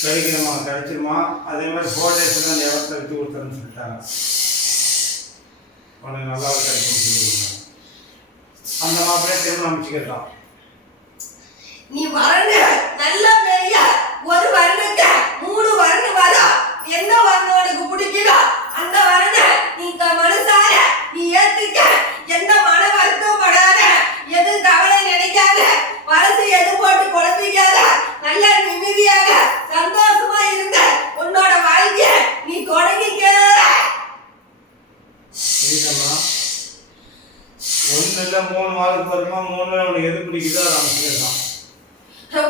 கிடைக்கணுமா கிடைச்சிருமா அதே மாதிரி ஃபோர் டேஸில் அந்த இடத்த எடுத்து கொடுத்தேன்னு சொல்லிட்டாங்க. உனக்கு நல்லா கிடைக்கும் சொல்லியிருந்தாங்க. அந்த மாப்பிள்ளையே திரும்ப அமைச்சுக்கிட்டான் நீ வரணும் நல்ல மூணு வாழ்க்கை வருமா? மூணு உனக்கு எது பிடிக்குதோ அதை அமைச்சுக்கிட்டான்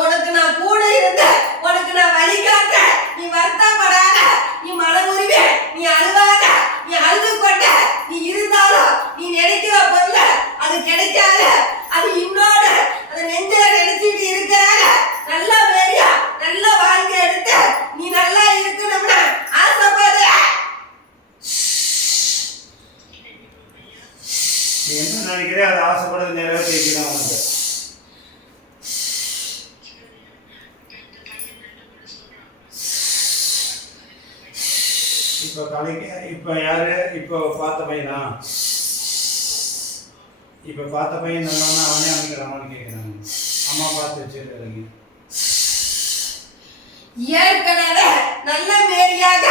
உனக்கு நான் கூட இருந்த உனக்கு நான் வழி காட்டுறேன் நீ வருத்தப்படாத நீ மன உரிமை நீ அழுவாத நீ அழுது கொண்ட நீ இருந்தாலும் நீ நினைக்கிற பொருள் அது கிடைக்காத அது இன்னோட அது நெஞ்சில நினைச்சிட்டு இருக்கிறாங்க நல்ல வேலையா நல்ல வாழ்க்கை எடுத்து நீ நல்லா இருக்கணும்னு ஆசைப்படுற நினைக்கிறேன் அதை ஆசைப்படுறது நிறைவேற்றி வைக்கிறான் இப்போ கலைக்கு இப்போ யாரு? இப்போ பார்த்த பையனா? இப்போ பார்த்த பையன் நல்லவனா? அவனே அமைக்கிறான்னு கேட்குறாங்க அம்மா பார்த்து வச்சிருக்கிறீங்க ஏற்கனவே நல்ல மேரியாக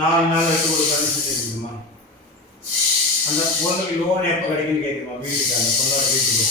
நாலு நாள் எடுத்து கொடுக்கணும்னு சொல்லியிருக்குமா அந்த பொண்ணுக்கு லோன் எப்போ கிடைக்குன்னு கேட்குமா வீட்டுக்கு அந்த பொண்ணோட வீட்டுக்கு.